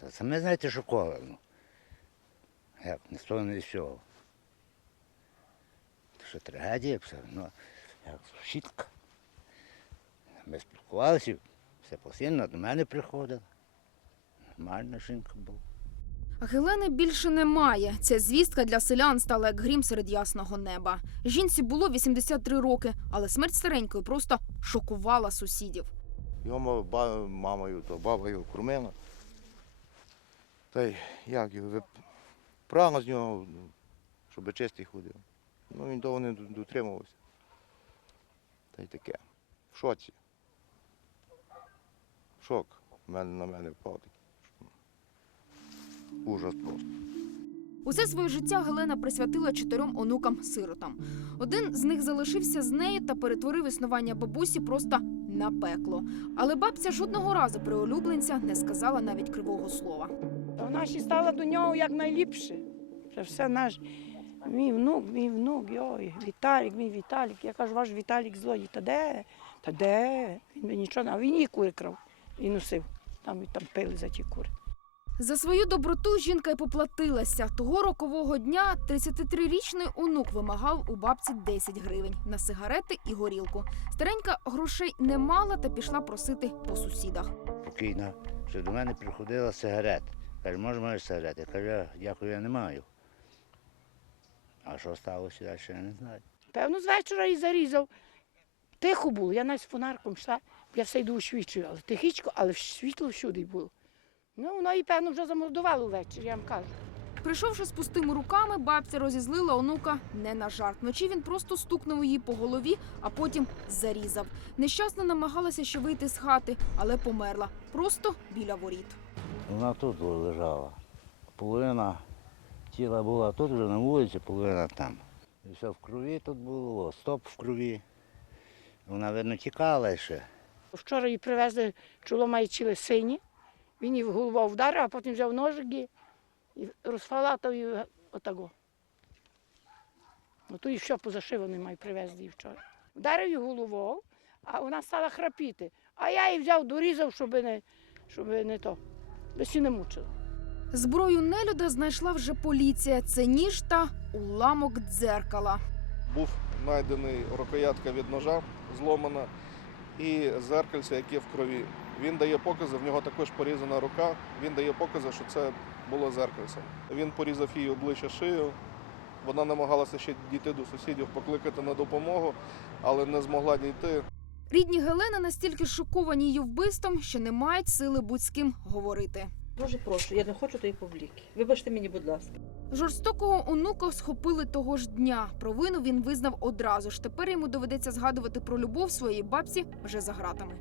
Та саме знаєте, ну. Як, не з того, не з цього. Це що трагедія, все, ну, як сусідка. Ми спілкувалися, все постійно до мене приходила. Нормальна жінка була. А Гелени більше немає. Ця звістка для селян стала як грім серед ясного неба. Жінці було 83 роки, але смерть старенької просто шокувала сусідів. Його ма- мамою, то баба його кормила. Та й як його вип... з нього, щоб чистий ходив. Ну він довго не дотримувався. Та й таке. В шоці. Шок на мене впав такий. Ужас просто. Усе своє життя Гелена присвятила чотирьом онукам-сиротам. Один з них залишився з нею та перетворив існування бабусі просто на пекло. Але бабця жодного разу про улюбленця не сказала навіть кривого слова. Вона ще стала до нього як найліпше. Це все наш мій внук, мій внук, йой, Віталік, мій Віталік. Я кажу, ваш Віталік злодій. Та де? Та де? Він би нічого. А він її кури крав і носив. Там, там пили за ті кури. За свою доброту жінка й поплатилася. Того рокового дня 33-річний онук вимагав у бабці 10 гривень на сигарети і горілку. Старенька грошей не мала та пішла просити по сусідах. Спокійно, що до мене приходила сигарет. Каже, може, маєш сигарети? Каже, дякую, я не маю. А що сталося далі, я не знаю. Певно, з вечора і зарізав. Тихо було, я навіть з фонарком йшла, я все йду освічую, але тихічко, але світло всюди було. Ну, воно і певно вже замордувало ввечері, я вам кажу. Прийшовши з пустими руками, бабця розізлила онука не на жарт. Вночі він просто стукнув її по голові, а потім зарізав. Нещасна намагалася ще вийти з хати, але померла просто біля воріт. Вона тут лежала. Половина тіла була тут вже на вулиці, половина там. І все в крові тут було, стоп в крові. Вона, видно, тікала ще. Вчора її привезли, чоло маючили сині, він її в голову вдарив, а потім взяв ножики і розфалатав її отаго. Ну то і що позашиваний має привезли її вчора. Вдарив її головою, а вона стала храпіти. А я її взяв, дорізав, щоб не, щоб не то, би сі не мучила. Зброю нелюда знайшла вже поліція. Це ніж та уламок дзеркала. був знайдений рукоятка від ножа зломана і зеркальце, яке в крові. Він дає покази, в нього також порізана рука. Він дає покази, що це було зеркальце. Він порізав їй обличчя шию. Вона намагалася ще дійти до сусідів, покликати на допомогу, але не змогла дійти. Рідні Гелени настільки шоковані її вбивством, що не мають сили будь з ким говорити. Дуже прошу, я не хочу тої публіки. Вибачте мені, будь ласка. Жорстокого онука схопили того ж дня. Провину він визнав одразу ж. Тепер йому доведеться згадувати про любов своєї бабці вже за гратами.